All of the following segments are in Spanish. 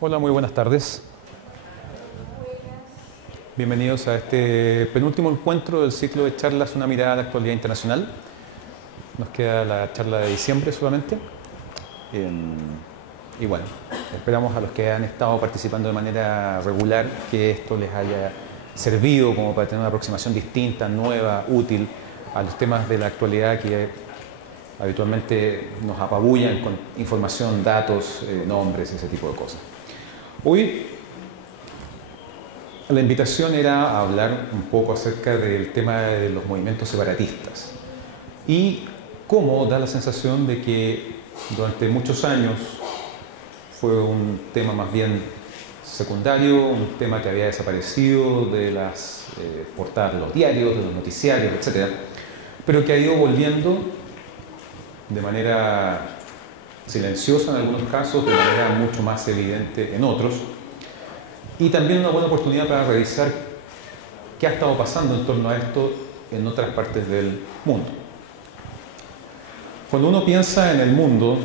Hola, muy buenas tardes. Bienvenidos a este penúltimo encuentro del ciclo de charlas Una mirada a la actualidad internacional. Nos queda la charla de diciembre solamente. Y bueno, esperamos a los que han estado participando de manera regular que esto les haya servido como para tener una aproximación distinta, nueva, útil a los temas de la actualidad que habitualmente nos apabullan con información, datos, nombres, ese tipo de cosas. Hoy la invitación era a hablar un poco acerca del tema de los movimientos separatistas y cómo da la sensación de que durante muchos años fue un tema más bien secundario, un tema que había desaparecido de las portadas de los diarios, de los noticiarios, etc., pero que ha ido volviendo de manera silenciosa en algunos casos, de manera mucho más evidente en otros, y también una buena oportunidad para revisar qué ha estado pasando en torno a esto en otras partes del mundo. Cuando uno piensa en el mundo,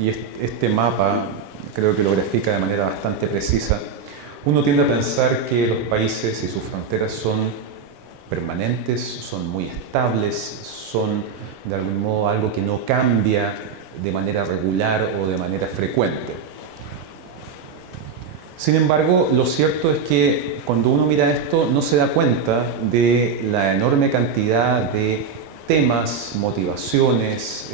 y este mapa creo que lo grafica de manera bastante precisa, uno tiende a pensar que los países y sus fronteras son permanentes, son muy estables, son de algún modo algo que no cambia de manera regular o de manera frecuente. Sin embargo, lo cierto es que cuando uno mira esto no se da cuenta de la enorme cantidad de temas, motivaciones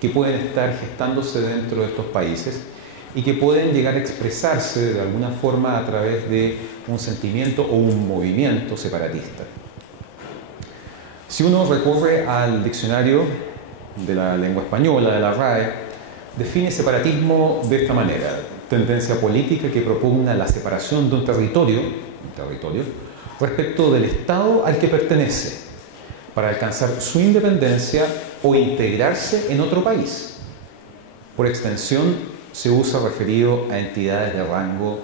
que pueden estar gestándose dentro de estos países y que pueden llegar a expresarse de alguna forma a través de un sentimiento o un movimiento separatista. Si uno recurre al diccionario de la lengua española, de la RAE, define separatismo de esta manera: tendencia política que propugna la separación de un territorio respecto del Estado al que pertenece, para alcanzar su independencia o integrarse en otro país. Por extensión, se usa referido a entidades de rango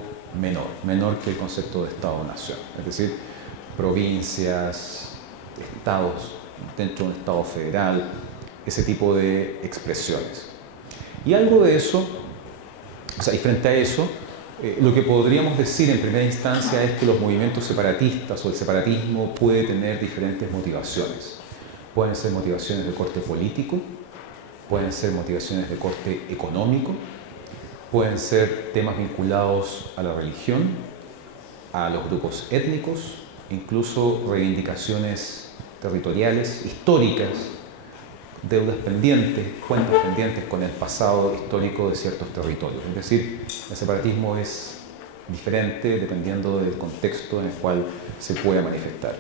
menor que el concepto de Estado-nación, es decir, provincias, estados dentro de un Estado federal, ese tipo de expresiones. Y algo de eso, y frente a eso, lo que podríamos decir en primera instancia es que los movimientos separatistas o el separatismo puede tener diferentes motivaciones. Pueden ser motivaciones de corte político, pueden ser motivaciones de corte económico, pueden ser temas vinculados a la religión, a los grupos étnicos, incluso reivindicaciones territoriales, históricas, deudas pendientes, cuentas pendientes con el pasado histórico de ciertos territorios. Es decir, el separatismo es diferente dependiendo del contexto en el cual se puede manifestar.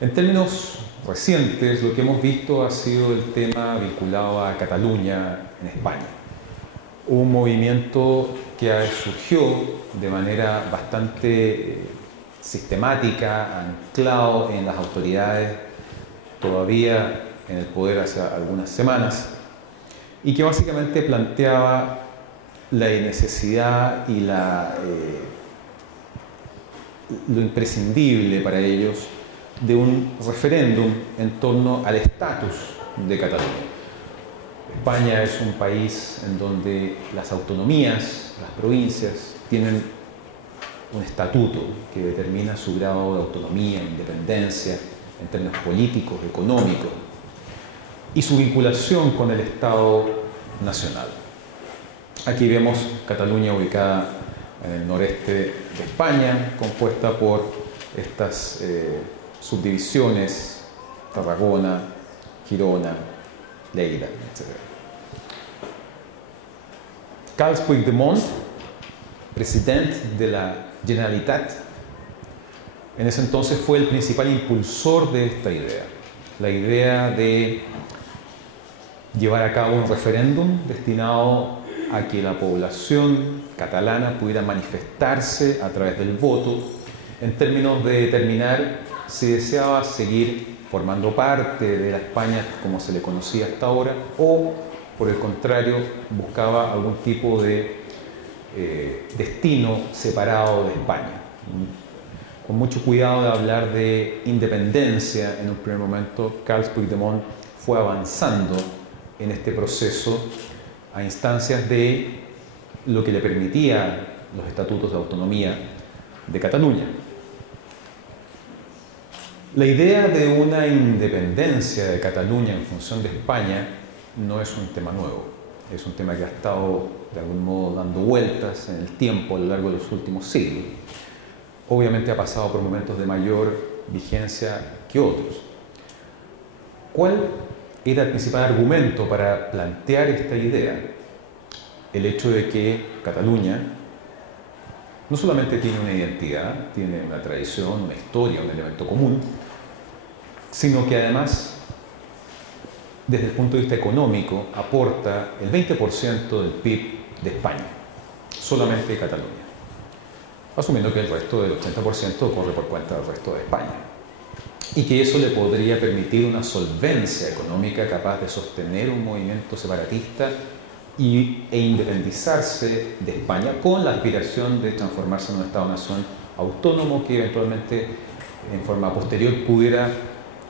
En términos recientes, lo que hemos visto ha sido el tema vinculado a Cataluña en España. Un movimiento que surgió de manera bastante sistemática, anclado en las autoridades todavía en el poder hace algunas semanas, y que básicamente planteaba la necesidad y lo imprescindible para ellos de un referéndum en torno al estatus de Cataluña. España es un país en donde las autonomías, las provincias, tienen un estatuto que determina su grado de autonomía, independencia, en términos políticos, económicos, y su vinculación con el Estado nacional. Aquí vemos Cataluña ubicada en el noreste de España, compuesta por estas subdivisiones: Tarragona, Girona, Lleida, etc. Carles Puigdemont, presidente de la Generalitat, en ese entonces fue el principal impulsor de esta idea, la idea de llevar a cabo un referéndum destinado a que la población catalana pudiera manifestarse a través del voto en términos de determinar si deseaba seguir formando parte de la España como se le conocía hasta ahora, o por el contrario buscaba algún tipo de destino separado de España. Con mucho cuidado de hablar de independencia en un primer momento, Carles Puigdemont fue avanzando en este proceso a instancias de lo que le permitía los estatutos de autonomía de Cataluña. La idea de una independencia de Cataluña en función de España no es un tema nuevo, es un tema que ha estado de algún modo dando vueltas en el tiempo a lo largo de los últimos siglos. Obviamente ha pasado por momentos de mayor vigencia que otros. ¿Cuál era el principal argumento para plantear esta idea? El hecho de que Cataluña no solamente tiene una identidad, tiene una tradición, una historia, un elemento común, sino que además, desde el punto de vista económico, aporta el 20% del PIB de España, solamente Cataluña, asumiendo que el resto del 80% corre por cuenta del resto de España, y que eso le podría permitir una solvencia económica capaz de sostener un movimiento separatista e independizarse de España con la aspiración de transformarse en un Estado-nación autónomo que eventualmente en forma posterior pudiera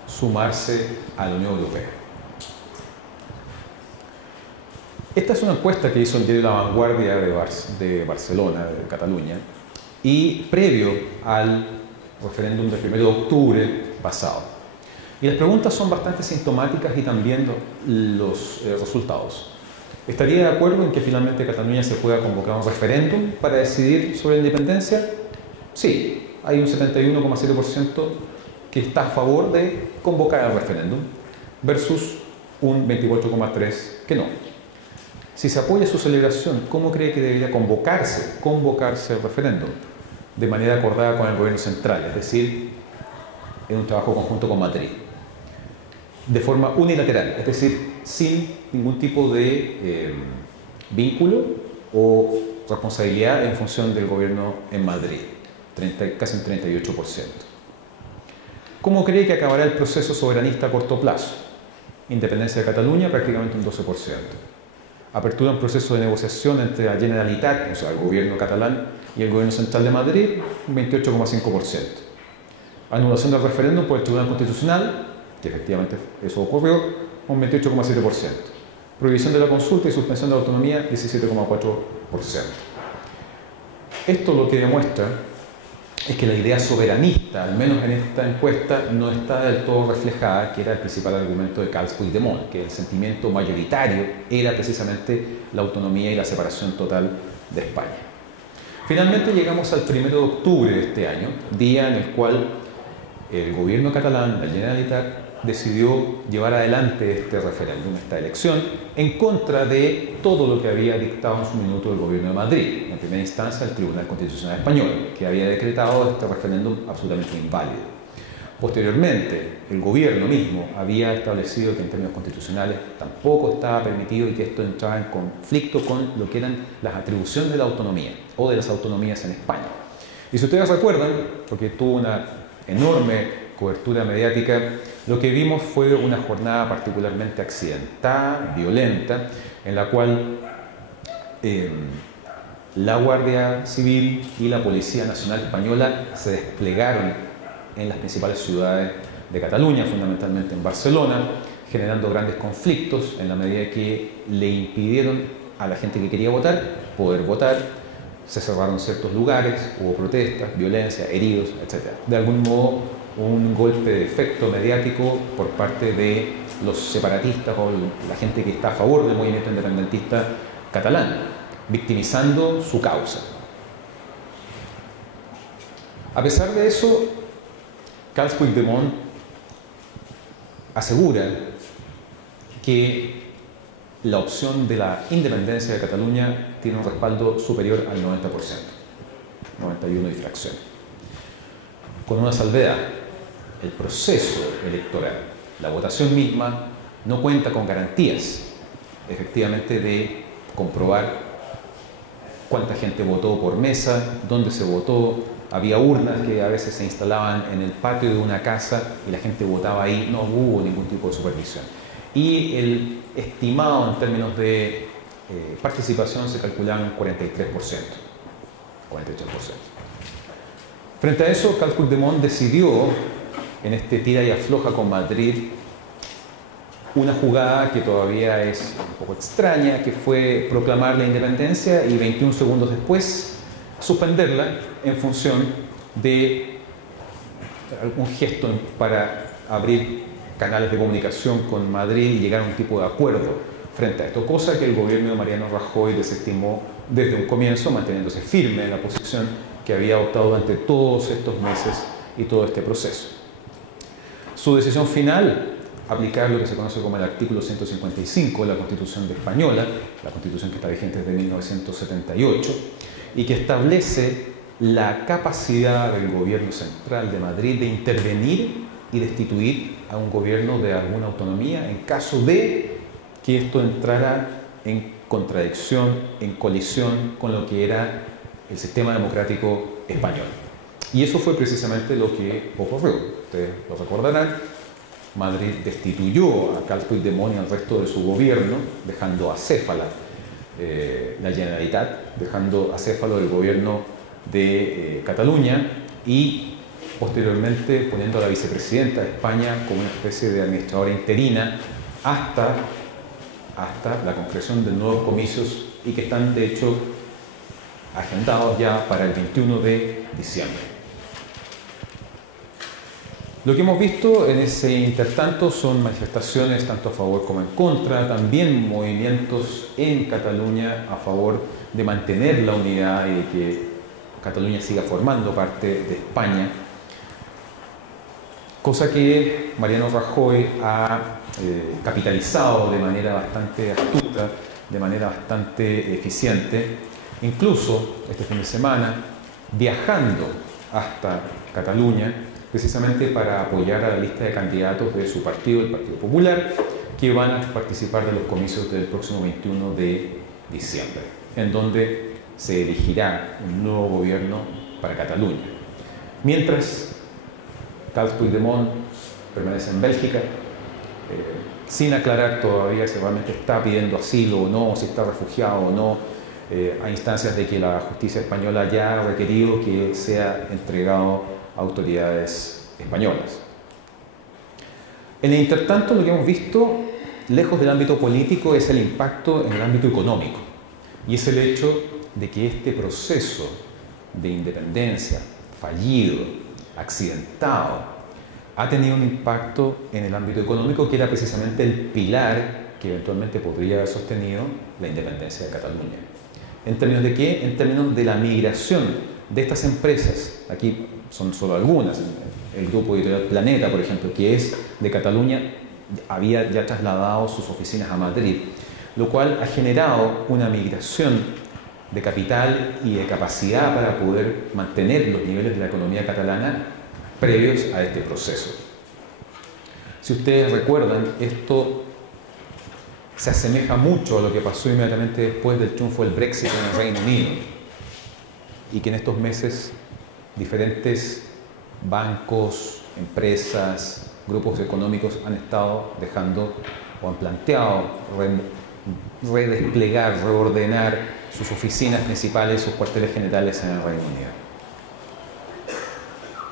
sumarse a la Unión Europea. Esta es una encuesta que hizo el diario La Vanguardia de Barcelona, de Cataluña, y previo al referéndum del 1 de octubre pasado. Y las preguntas son bastante sintomáticas y también los resultados. ¿Estaría de acuerdo en que finalmente Cataluña se pueda convocar un referéndum para decidir sobre la independencia? Sí, hay un 71,7% que está a favor de convocar el referéndum versus un 24,3% que no. Si se apoya su celebración, ¿cómo cree que debería convocarse el referéndum? De manera acordada con el gobierno central, es decir, en un trabajo conjunto con Madrid. De forma unilateral, es decir, sin ningún tipo de vínculo o responsabilidad en función del gobierno en Madrid, casi un 38%. ¿Cómo cree que acabará el proceso soberanista a corto plazo? Independencia de Cataluña, prácticamente un 12%. Apertura de un proceso de negociación entre la Generalitat, o sea, el gobierno catalán, y el gobierno central de Madrid, un 28,5%. Anulación del referéndum por el Tribunal Constitucional, que efectivamente eso ocurrió, un 28,7%. Prohibición de la consulta y suspensión de la autonomía, 17,4%. Esto lo que demuestra es que la idea soberanista, al menos en esta encuesta, no está del todo reflejada, que era el principal argumento de Carles Puigdemont, que el sentimiento mayoritario era precisamente la autonomía y la separación total de España. Finalmente llegamos al 1 de octubre de este año, día en el cual el gobierno catalán, la Generalitat, decidió llevar adelante este referéndum, esta elección, en contra de todo lo que había dictado en su minuto el gobierno de Madrid, en primera instancia el Tribunal Constitucional Español, que había decretado este referéndum absolutamente inválido. Posteriormente, el gobierno mismo había establecido que en términos constitucionales tampoco estaba permitido y que esto entraba en conflicto con lo que eran las atribuciones de la autonomía o de las autonomías en España. Y si ustedes recuerdan, porque tuvo una enorme cobertura mediática, lo que vimos fue una jornada particularmente accidentada, violenta, en la cual la Guardia Civil y la Policía Nacional Española se desplegaron en las principales ciudades de Cataluña, fundamentalmente en Barcelona, generando grandes conflictos en la medida que le impidieron a la gente que quería votar poder votar. Se cerraron ciertos lugares, hubo protestas, violencia, heridos, etc. De algún modo, un golpe de efecto mediático por parte de los separatistas o la gente que está a favor del movimiento independentista catalán, victimizando su causa. A pesar de eso, Carles Puigdemont asegura que la opción de la independencia de Cataluña tiene un respaldo superior al 90%, 91 y fracción. Con una salvedad: el proceso electoral, la votación misma, no cuenta con garantías, efectivamente, de comprobar cuánta gente votó por mesa, dónde se votó. Había urnas que a veces se instalaban en el patio de una casa y la gente votaba ahí, no hubo ningún tipo de supervisión. Y el estimado en términos de participación se calculaba en 43%. Frente a eso, Carles Puigdemont decidió, en este tira y afloja con Madrid, una jugada que todavía es un poco extraña, que fue proclamar la independencia y 21 segundos después suspenderla en función de algún gesto para abrir canales de comunicación con Madrid y llegar a un tipo de acuerdo frente a esto, cosa que el gobierno de Mariano Rajoy desestimó desde un comienzo, manteniéndose firme en la posición que había adoptado durante todos estos meses y todo este proceso. Su decisión final, aplicar lo que se conoce como el artículo 155 de la Constitución española, la Constitución que está vigente desde 1978, y que establece la capacidad del gobierno central de Madrid de intervenir y destituir a un gobierno de alguna autonomía en caso de que esto entrara en contradicción, en colisión con lo que era el sistema democrático español. Y eso fue precisamente lo que ocurrió. Ustedes lo recordarán. Madrid destituyó a Carles Puigdemont y al resto de su gobierno, dejando acéfala la Generalitat, dejando acéfalo el gobierno de Cataluña y posteriormente poniendo a la vicepresidenta de España como una especie de administradora interina hasta la concreción de nuevos comicios y que están de hecho agendados ya para el 21 de diciembre. Lo que hemos visto en ese intertanto son manifestaciones tanto a favor como en contra, también movimientos en Cataluña a favor de mantener la unidad y de que Cataluña siga formando parte de España, cosa que Mariano Rajoy ha capitalizado de manera bastante astuta, de manera bastante eficiente, incluso este fin de semana viajando hasta Cataluña precisamente para apoyar a la lista de candidatos de su partido, el Partido Popular, que van a participar de los comicios del próximo 21 de diciembre, en donde se elegirá un nuevo gobierno para Cataluña. Mientras Carles Puigdemont permanece en Bélgica, sin aclarar todavía si realmente está pidiendo asilo o no, si está refugiado o no, a instancias de que la justicia española ya ha requerido que sea entregado a autoridades españolas. En el intertanto, lo que hemos visto, lejos del ámbito político, es el impacto en el ámbito económico. Y es el hecho de que este proceso de independencia fallido, accidentado, ha tenido un impacto en el ámbito económico que era precisamente el pilar que eventualmente podría haber sostenido la independencia de Cataluña. ¿En términos de qué? En términos de la migración de estas empresas. Aquí son solo algunas. El grupo editorial Planeta, por ejemplo, que es de Cataluña, había ya trasladado sus oficinas a Madrid, lo cual ha generado una migración de capital y de capacidad para poder mantener los niveles de la economía catalana previos a este proceso. Si ustedes recuerdan, esto se asemeja mucho a lo que pasó inmediatamente después del triunfo del Brexit en el Reino Unido y que en estos meses diferentes bancos, empresas, grupos económicos han estado dejando o han planteado redesplegar, reordenar sus oficinas principales, sus cuarteles generales en el Reino Unido.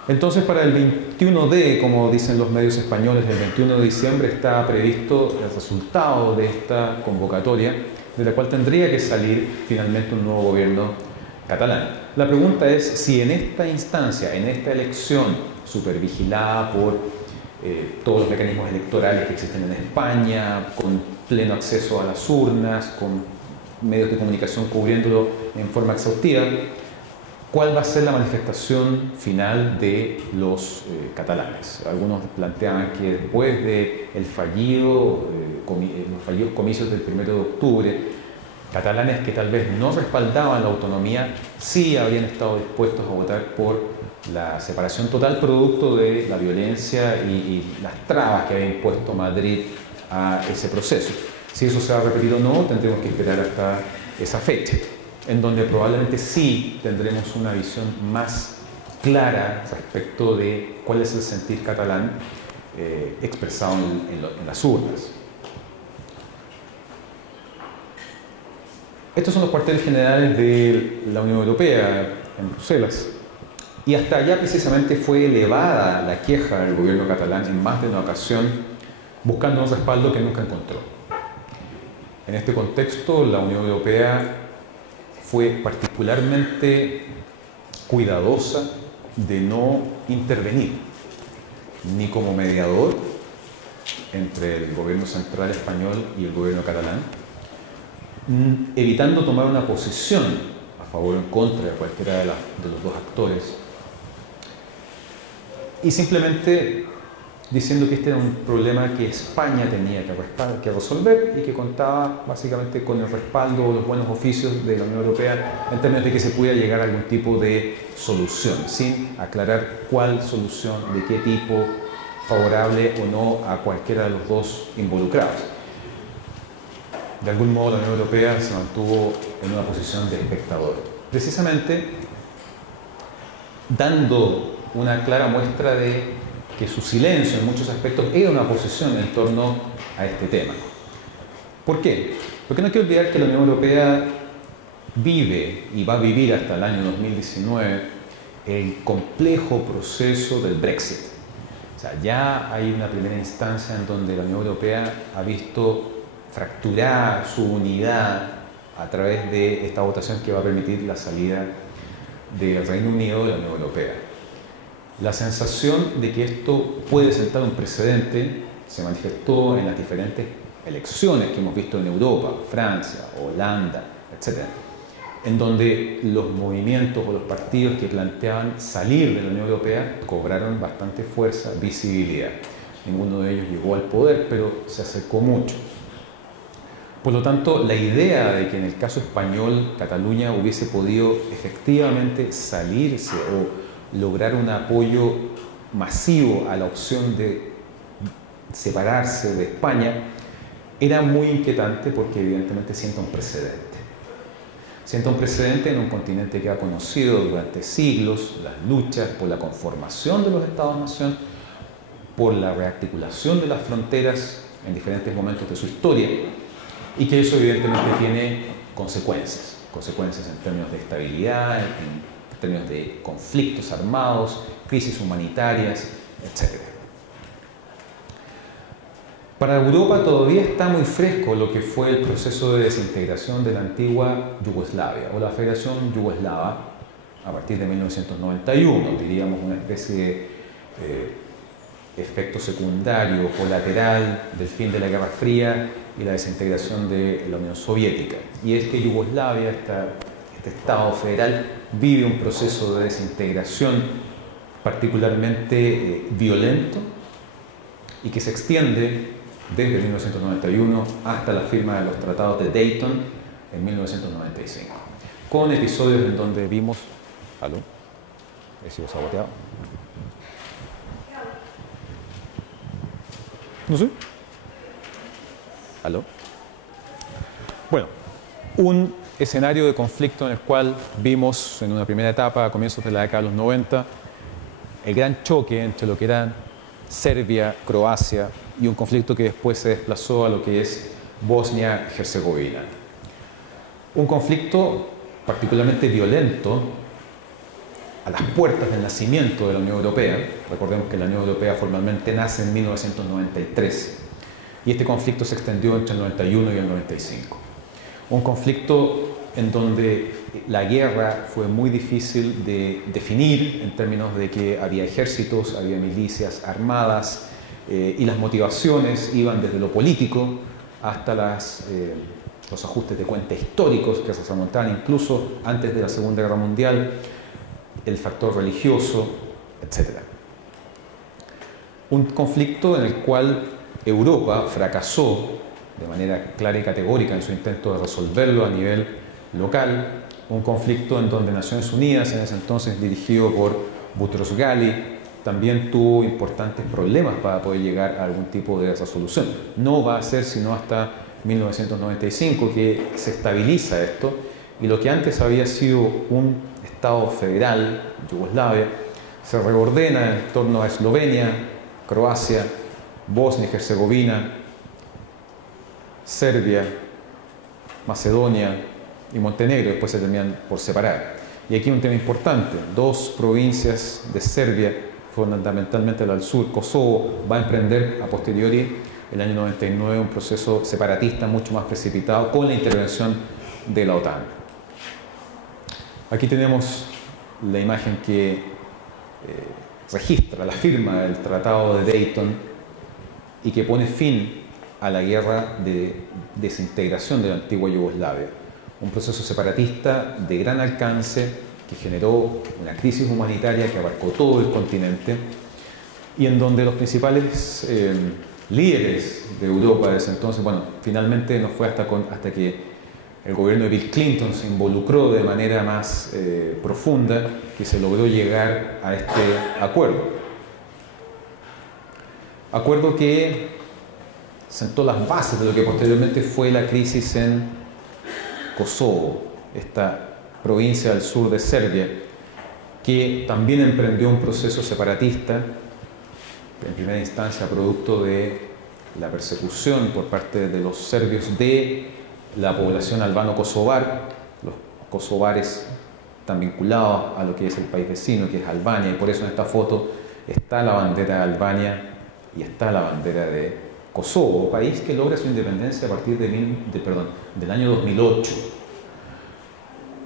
Entonces, para el 21 de, como dicen los medios españoles, el 21 de diciembre está previsto el resultado de esta convocatoria, de la cual tendría que salir finalmente un nuevo gobierno catalán. La pregunta es si en esta instancia, en esta elección supervigilada por todos los mecanismos electorales que existen en España, con pleno acceso a las urnas, con medios de comunicación cubriéndolo en forma exhaustiva, ¿cuál va a ser la manifestación final de los catalanes? Algunos planteaban que después de los fallidos comicios del 1 de octubre, catalanes que tal vez no respaldaban la autonomía sí habrían estado dispuestos a votar por la separación total producto de la violencia y las trabas que había impuesto Madrid a ese proceso. Si eso se va a repetir o no, tendremos que esperar hasta esa fecha, en donde probablemente sí tendremos una visión más clara respecto de cuál es el sentir catalán expresado en las urnas. Estos son los cuarteles generales de la Unión Europea en Bruselas. Y hasta allá precisamente fue elevada la queja del gobierno catalán en más de una ocasión buscando un respaldo que nunca encontró. En este contexto, la Unión Europea fue particularmente cuidadosa de no intervenir, ni como mediador entre el gobierno central español y el gobierno catalán, evitando tomar una posición a favor o en contra de cualquiera de los dos actores, y simplemente diciendo que este era un problema que España tenía que resolver y que contaba básicamente con el respaldo o los buenos oficios de la Unión Europea en términos de que se pudiera llegar a algún tipo de solución, sin aclarar cuál solución, de qué tipo, favorable o no a cualquiera de los dos involucrados. De algún modo la Unión Europea se mantuvo en una posición de espectador, precisamente dando una clara muestra de que su silencio en muchos aspectos era una posición en torno a este tema. ¿Por qué? Porque no hay que olvidar que la Unión Europea vive y va a vivir hasta el año 2019 el complejo proceso del Brexit. O sea, ya hay una primera instancia en donde la Unión Europea ha visto fracturar su unidad a través de esta votación que va a permitir la salida del Reino Unido de la Unión Europea. La sensación de que esto puede sentar un precedente se manifestó en las diferentes elecciones que hemos visto en Europa, Francia, Holanda, etc., en donde los movimientos o los partidos que planteaban salir de la Unión Europea cobraron bastante fuerza, visibilidad. Ninguno de ellos llegó al poder, pero se acercó mucho. Por lo tanto, la idea de que en el caso español Cataluña hubiese podido efectivamente salirse o lograr un apoyo masivo a la opción de separarse de España era muy inquietante porque evidentemente sienta un precedente. Sienta un precedente en un continente que ha conocido durante siglos las luchas por la conformación de los Estados-nación, por la rearticulación de las fronteras en diferentes momentos de su historia, y que eso evidentemente tiene consecuencias en términos de estabilidad, en términos de conflictos armados, crisis humanitarias, etc. Para Europa todavía está muy fresco lo que fue el proceso de desintegración de la antigua Yugoslavia o la Federación Yugoslava a partir de 1991, diríamos una especie de efecto secundario, colateral del fin de la Guerra Fría y la desintegración de la Unión Soviética. Y es que Yugoslavia, este Estado federal, vive un proceso de desintegración particularmente violento y que se extiende desde 1991 hasta la firma de los tratados de Dayton en 1995, con episodios en donde vimos... ¿Aló? ¿He sido saboteado? No sé. ¿Aló? Bueno, un escenario de conflicto en el cual vimos en una primera etapa, a comienzos de la década de los 90, el gran choque entre lo que eran Serbia, Croacia, y un conflicto que después se desplazó a lo que es Bosnia-Herzegovina. Un conflicto particularmente violento a las puertas del nacimiento de la Unión Europea. Recordemos que la Unión Europea formalmente nace en 1993 y este conflicto se extendió entre el 91 y el 95. Un conflicto en donde la guerra fue muy difícil de definir en términos de que había ejércitos, había milicias armadas y las motivaciones iban desde lo político hasta los ajustes de cuenta históricos que se remontaban incluso antes de la Segunda Guerra Mundial, el factor religioso, etc. Un conflicto en el cual Europa fracasó de manera clara y categórica en su intento de resolverlo a nivel local, un conflicto en donde Naciones Unidas, en ese entonces dirigido por Boutros Ghali, también tuvo importantes problemas para poder llegar a algún tipo de resolución. No va a ser sino hasta 1995 que se estabiliza esto, y lo que antes había sido un Estado federal, Yugoslavia, se reordena en torno a Eslovenia, Croacia, Bosnia y Herzegovina, Serbia, Macedonia y Montenegro. Después se terminan por separar. Y aquí un tema importante: dos provincias de Serbia, fundamentalmente la del sur, Kosovo, va a emprender a posteriori el año 99 un proceso separatista mucho más precipitado con la intervención de la OTAN. Aquí tenemos la imagen que registra la firma del Tratado de Dayton y que pone fin a la guerra de desintegración de la antigua Yugoslavia. Un proceso separatista de gran alcance que generó una crisis humanitaria que abarcó todo el continente y en donde los principales líderes de Europa de ese entonces, bueno, finalmente no fue hasta que el gobierno de Bill Clinton se involucró de manera más profunda que se logró llegar a este acuerdo. Acuerdo que sentó las bases de lo que posteriormente fue la crisis en Kosovo, esta provincia del sur de Serbia, que también emprendió un proceso separatista, en primera instancia producto de la persecución por parte de los serbios de la población albano-kosovar. Los kosovares están vinculados a lo que es el país vecino, que es Albania, y por eso en esta foto está la bandera de Albania y está la bandera de Kosovo, país que logra su independencia a partir del año 2008.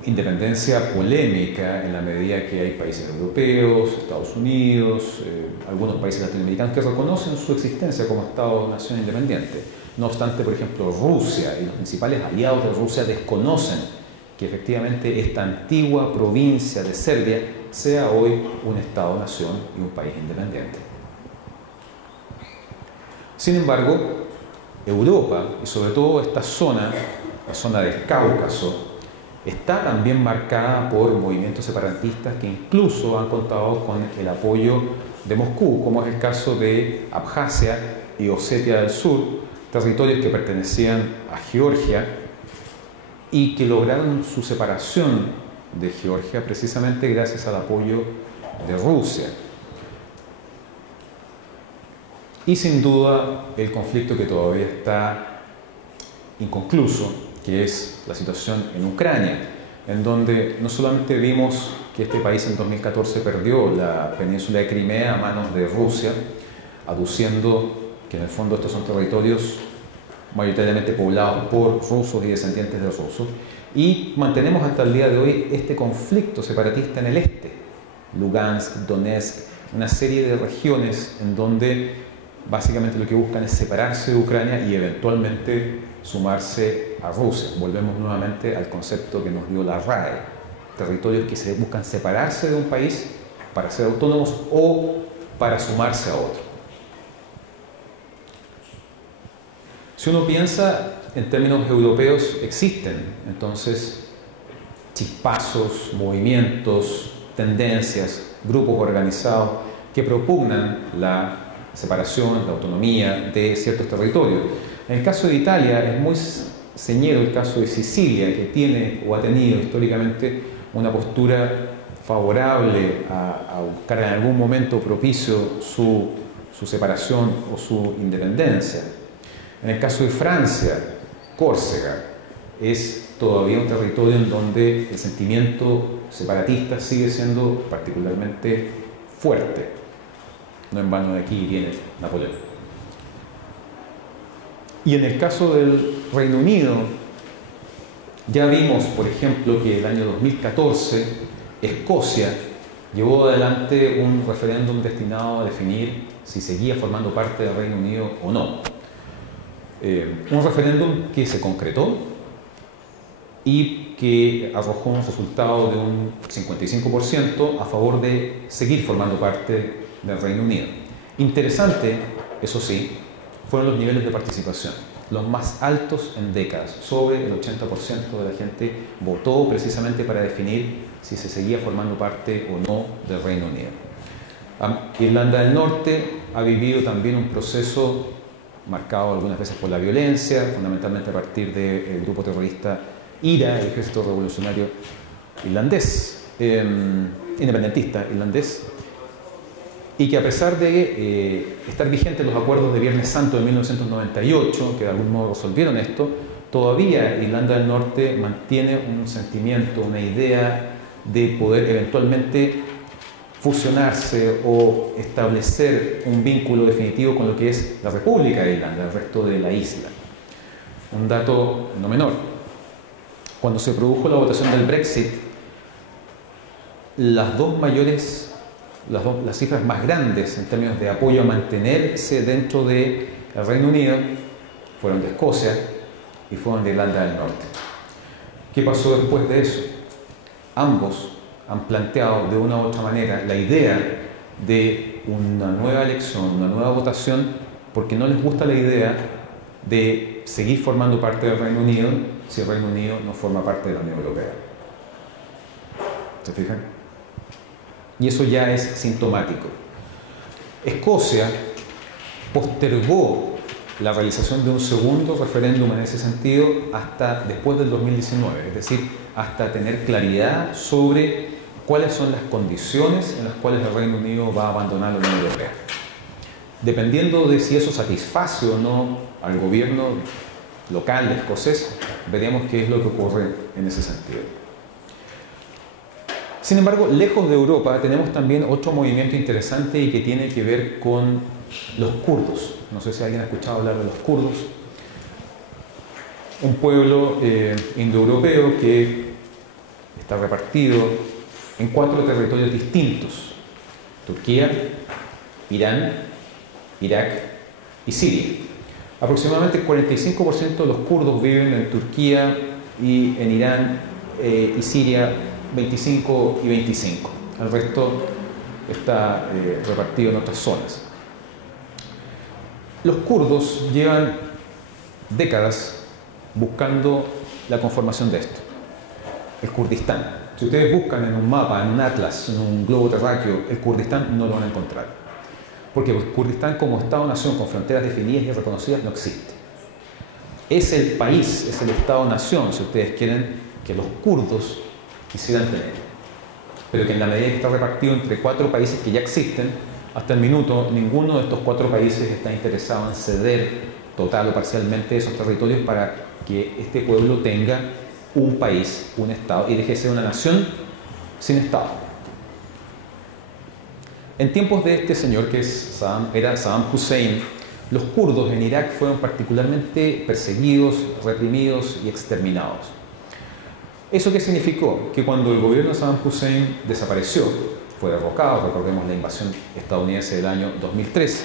Independencia polémica en la medida que hay países europeos, Estados Unidos, algunos países latinoamericanos que reconocen su existencia como Estado-nación independiente. No obstante, por ejemplo, Rusia y los principales aliados de Rusia desconocen que efectivamente esta antigua provincia de Serbia sea hoy un Estado-nación y un país independiente. Sin embargo, Europa, y sobre todo esta zona, la zona del Cáucaso, está también marcada por movimientos separatistas que incluso han contado con el apoyo de Moscú, como es el caso de Abjasia y Osetia del Sur, territorios que pertenecían a Georgia y que lograron su separación de Georgia precisamente gracias al apoyo de Rusia. Y sin duda el conflicto que todavía está inconcluso, que es la situación en Ucrania, en donde no solamente vimos que este país en 2014 perdió la península de Crimea a manos de Rusia, aduciendo que en el fondo estos son territorios mayoritariamente poblados por rusos y descendientes de rusos, y mantenemos hasta el día de hoy este conflicto separatista en el este, Lugansk, Donetsk, una serie de regiones en donde básicamente lo que buscan es separarse de Ucrania y eventualmente sumarse a Rusia. Volvemos nuevamente al concepto que nos dio la RAE, territorios que se buscan separarse de un país para ser autónomos o para sumarse a otro. Si uno piensa en términos europeos, existen entonces chispazos, movimientos, tendencias, grupos organizados que propugnan la separación, la autonomía de ciertos territorios. En el caso de Italia es muy señero el caso de Sicilia, que tiene o ha tenido históricamente una postura favorable a buscar en algún momento propicio su separación o su independencia. En el caso de Francia, Córcega es todavía un territorio en donde el sentimiento separatista sigue siendo particularmente fuerte. No en vano de aquí viene Napoleón. Y en el caso del Reino Unido, ya vimos, por ejemplo, que el año 2014 Escocia llevó adelante un referéndum destinado a definir si seguía formando parte del Reino Unido o no. Un referéndum que se concretó y que arrojó un resultado de un 55% a favor de seguir formando parte del Reino Unido. Interesante, eso sí, fueron los niveles de participación, los más altos en décadas. Sobre el 80% de la gente votó precisamente para definir si se seguía formando parte o no del Reino Unido. Irlanda del Norte ha vivido también un proceso marcado algunas veces por la violencia, fundamentalmente a partir del grupo terrorista IRA, el Ejército Revolucionario Irlandés, independentista irlandés, y que a pesar de estar vigentes los acuerdos de Viernes Santo de 1998, que de algún modo resolvieron esto, todavía Irlanda del Norte mantiene un sentimiento, una idea de poder eventualmente fusionarse o establecer un vínculo definitivo con lo que es la República de Irlanda, el resto de la isla. Un dato no menor. Cuando se produjo la votación del Brexit, las cifras más grandes en términos de apoyo a mantenerse dentro del Reino Unido fueron de Escocia y fueron de Irlanda del Norte. ¿Qué pasó después de eso? Ambos han planteado de una u otra manera la idea de una nueva elección, una nueva votación, porque no les gusta la idea de seguir formando parte del Reino Unido si el Reino Unido no forma parte de la Unión Europea. ¿Se fijan? Y eso ya es sintomático. Escocia postergó la realización de un segundo referéndum en ese sentido hasta después del 2019, es decir, hasta tener claridad sobre cuáles son las condiciones en las cuales el Reino Unido va a abandonar la Unión Europea. Dependiendo de si eso satisface o no al gobierno local escocés, veremos qué es lo que ocurre en ese sentido. Sin embargo, lejos de Europa tenemos también otro movimiento interesante y que tiene que ver con los kurdos. No sé si alguien ha escuchado hablar de los kurdos. Un pueblo indoeuropeo que está repartido en 4 territorios distintos: Turquía, Irán, Irak y Siria. Aproximadamente el 45% de los kurdos viven en Turquía y en Irán y Siria 25 y 25. El resto está repartido en otras zonas. Los kurdos llevan décadas buscando la conformación de esto. El Kurdistán. Si ustedes buscan en un mapa, en un atlas, en un globo terráqueo, el Kurdistán no lo van a encontrar. Porque el Kurdistán como Estado-nación con fronteras definidas y reconocidas no existe. Es el país, es el Estado-nación, si ustedes quieren, que los kurdos quisieran tener. Pero que en la medida que está repartido entre 4 países que ya existen, hasta el minuto ninguno de estos 4 países está interesado en ceder total o parcialmente esos territorios para que este pueblo tenga un país, un Estado, y deje de ser una nación sin Estado. En tiempos de este señor, que era Saddam Hussein, los kurdos en Irak fueron particularmente perseguidos, reprimidos y exterminados. ¿Eso qué significó? Que cuando el gobierno de Saddam Hussein desapareció, fue derrocado, recordemos la invasión estadounidense del año 2003,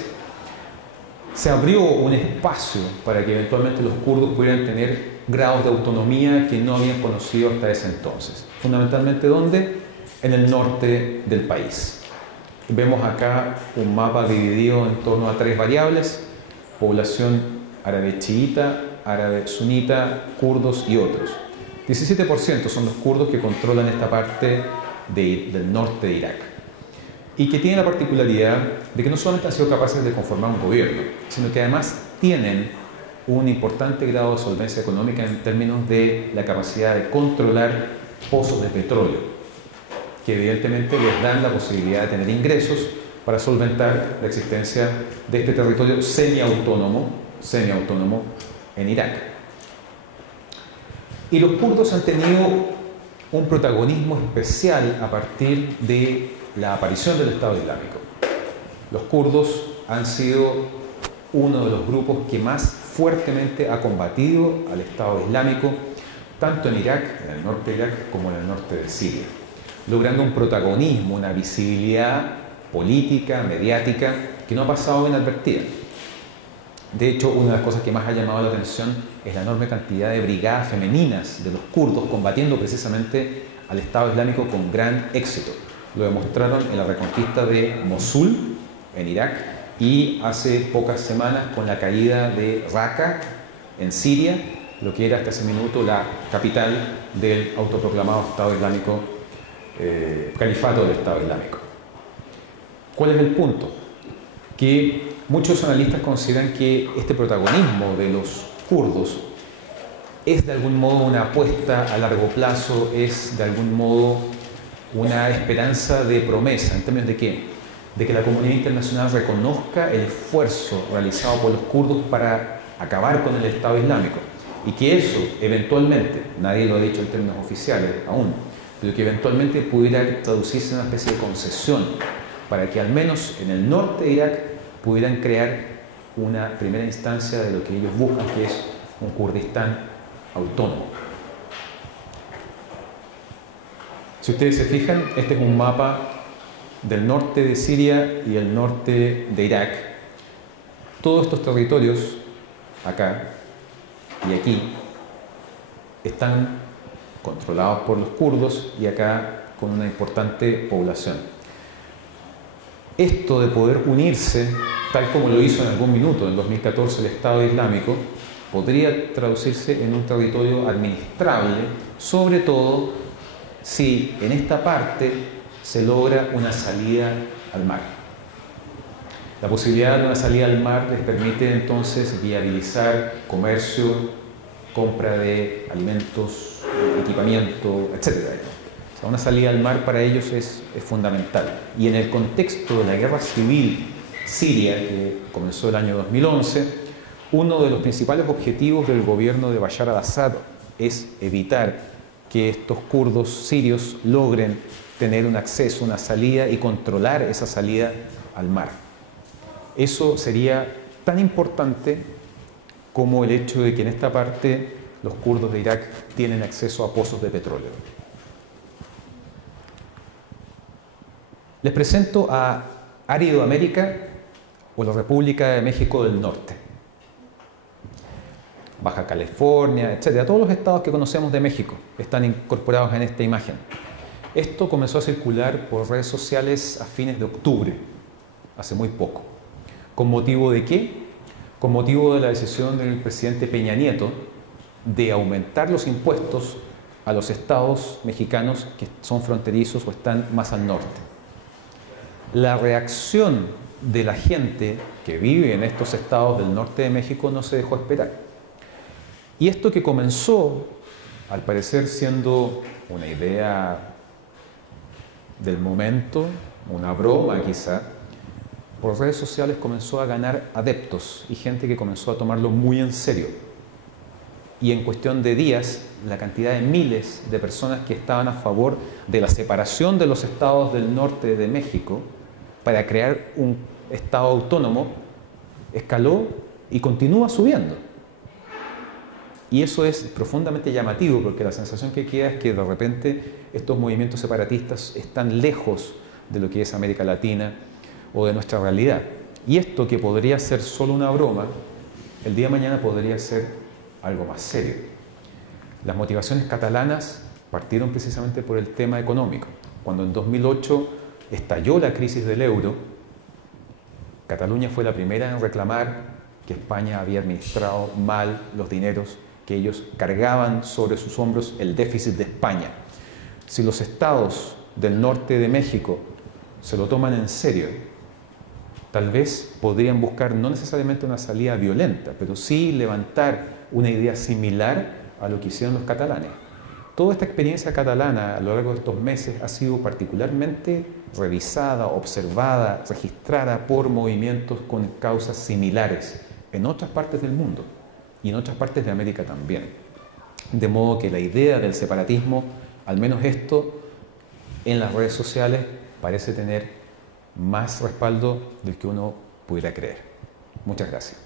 se abrió un espacio para que eventualmente los kurdos pudieran tener grados de autonomía que no habían conocido hasta ese entonces. Fundamentalmente, ¿dónde? En el norte del país. Vemos acá un mapa dividido en torno a 3 variables: población árabe chiita, árabe sunita, kurdos y otros. 17% son los kurdos que controlan esta parte del norte de Irak, y que tienen la particularidad de que no solamente han sido capaces de conformar un gobierno, sino que además tienen un importante grado de solvencia económica en términos de la capacidad de controlar pozos de petróleo, que evidentemente les dan la posibilidad de tener ingresos para solventar la existencia de este territorio semiautónomo en Irak. Y los kurdos han tenido un protagonismo especial a partir de la aparición del Estado Islámico. Los kurdos han sido uno de los grupos que más fuertemente ha combatido al Estado Islámico, tanto en Irak, en el norte de Irak, como en el norte de Siria, logrando un protagonismo, una visibilidad política, mediática, que no ha pasado inadvertida. De hecho, una de las cosas que más ha llamado la atención es la enorme cantidad de brigadas femeninas de los kurdos combatiendo precisamente al Estado Islámico con gran éxito. Lo demostraron en la reconquista de Mosul, en Irak, y hace pocas semanas con la caída de Raqqa, en Siria, lo que era hasta ese minuto la capital del autoproclamado Estado Islámico, Califato del Estado Islámico. ¿Cuál es el punto? Que muchos analistas consideran que este protagonismo de los kurdos es de algún modo una apuesta a largo plazo, es de algún modo una esperanza de promesa. ¿En términos de qué? De que la comunidad internacional reconozca el esfuerzo realizado por los kurdos para acabar con el Estado Islámico, y que eso eventualmente, nadie lo ha dicho en términos oficiales aún, pero que eventualmente pudiera traducirse en una especie de concesión para que al menos en el norte de Irak pudieran crear una primera instancia de lo que ellos buscan, que es un Kurdistán autónomo. Si ustedes se fijan, este es un mapa del norte de Siria y el norte de Irak. Todos estos territorios, acá y aquí, están controlados por los kurdos y acá con una importante población. Esto de poder unirse, tal como lo hizo en algún minuto, en 2014, el Estado Islámico, podría traducirse en un territorio administrable, sobre todo si en esta parte se logra una salida al mar. La posibilidad de una salida al mar les permite entonces viabilizar comercio, compra de alimentos, equipamiento, etc. O sea, una salida al mar para ellos es fundamental. Y en el contexto de la guerra civil siria, que comenzó el año 2011, uno de los principales objetivos del gobierno de Bashar al-Assad es evitar que estos kurdos sirios logren tener un acceso, una salida y controlar esa salida al mar. Eso sería tan importante como el hecho de que en esta parte los kurdos de Irak tienen acceso a pozos de petróleo. Les presento a Aridoamérica o la República de México del Norte. Baja California, etcétera. Todos los estados que conocemos de México están incorporados en esta imagen. Esto comenzó a circular por redes sociales a fines de octubre, hace muy poco. ¿Con motivo de qué? Con motivo de la decisión del presidente Peña Nieto de aumentar los impuestos a los estados mexicanos que son fronterizos o están más al norte. La reacción de la gente que vive en estos estados del norte de México no se dejó esperar. Y esto que comenzó, al parecer siendo una idea del momento, una broma quizá, por redes sociales comenzó a ganar adeptos y gente que comenzó a tomarlo muy en serio. Y en cuestión de días, la cantidad de miles de personas que estaban a favor de la separación de los estados del norte de México para crear un estado autónomo escaló y continúa subiendo. Y eso es profundamente llamativo porque la sensación que queda es que de repente estos movimientos separatistas están lejos de lo que es América Latina o de nuestra realidad. Y esto que podría ser solo una broma, el día de mañana podría ser algo más serio. Las motivaciones catalanas partieron precisamente por el tema económico. Cuando en 2008 estalló la crisis del euro, Cataluña fue la primera en reclamar que España había administrado mal los dineros que ellos cargaban sobre sus hombros el déficit de España. Si los estados del norte de México se lo toman en serio, tal vez podrían buscar no necesariamente una salida violenta, pero sí levantar una idea similar a lo que hicieron los catalanes. Toda esta experiencia catalana a lo largo de estos meses ha sido particularmente revisada, observada, registrada por movimientos con causas similares en otras partes del mundo y en otras partes de América también. De modo que la idea del separatismo, al menos esto, en las redes sociales parece tener más respaldo del que uno pudiera creer. Muchas gracias.